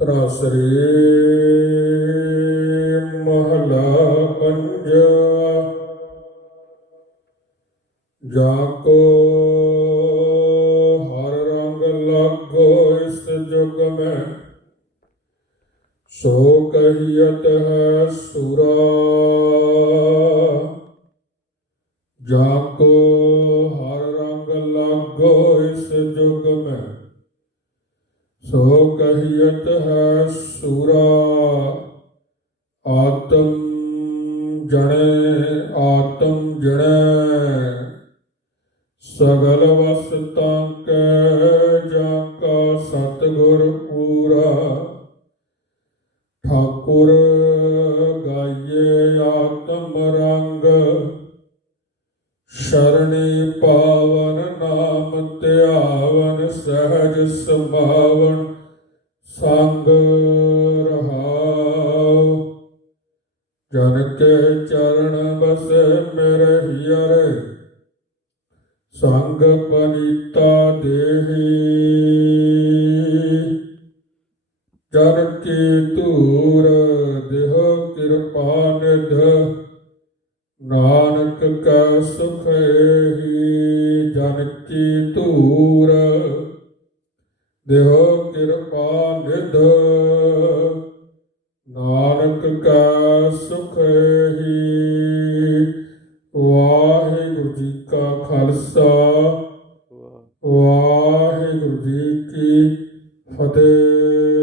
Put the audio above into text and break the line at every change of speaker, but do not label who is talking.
ਤਰਾਸਰੇ ਮਹਲਾ ਪੰਜਵਾ ਜਾ ਕੋ ਹਰ ਰੰਗ ਲਾਗੋ ਇਸ ਜੁਗ ਮੈਂ, ਸੋ ਕਹੀਤ ਹੈ ਸੁਰਾ। ਜਾ ਕੋ ਹਰ ਰੰਗ ਲਾਗੋ ਇਸ ਜੁਗ ਮੈਂ ਸੋ ਕਹੀਤ ਹੈ ਸੂਰਾ, ਆਤਮ ਜਣੇ, ਆਤਮ ਜਣੈ। ਸਗਲ ਵਸਤਾਂ ਕੈ ਜਾ ਕਾ ਸਤਿਗੁਰ ਪੂਰਾ। ਠਾਕੁਰ ਗਾਈਏ ਆਤਮ ਰੰਗ ਸ਼ਰਣੀ ਪਾਵਨ ਨਾਮ ਧਿਆਵਨ ਸਹਿਜ ਸੁਭਾਵਨ ਸੰਗ ਰਹਾਉ। ਜਨ ਕੇ ਚਰਨ ਬਸੇ ਮੇਰੇ ਹਿਯਰੇ ਸੰਗ ਪਨੀਤਾ ਦੇਹੀ। ਜਨ ਕੀ ਧੂਰ, ਦੇਹ ਕਿਰਪਾ ਨਿਧ। ਨਾਨਕ ਕੈ ਸੁਖ ਹੀ ਜਨ ਕੀ ਧੂਰ। ਦੇਹੋ ਕਿਰਪਾ ਨਿਧ। ਨਾਨਕ ਕੈ ਸੁਖ ਹੀ ਵਾਹਿਗੁਰੂ ਜੀ ਕਾ ਖਾਲਸਾ। ਵਾਹਿਗੁਰੂ ਜੀ ਕੀ ਫਤਿਹ।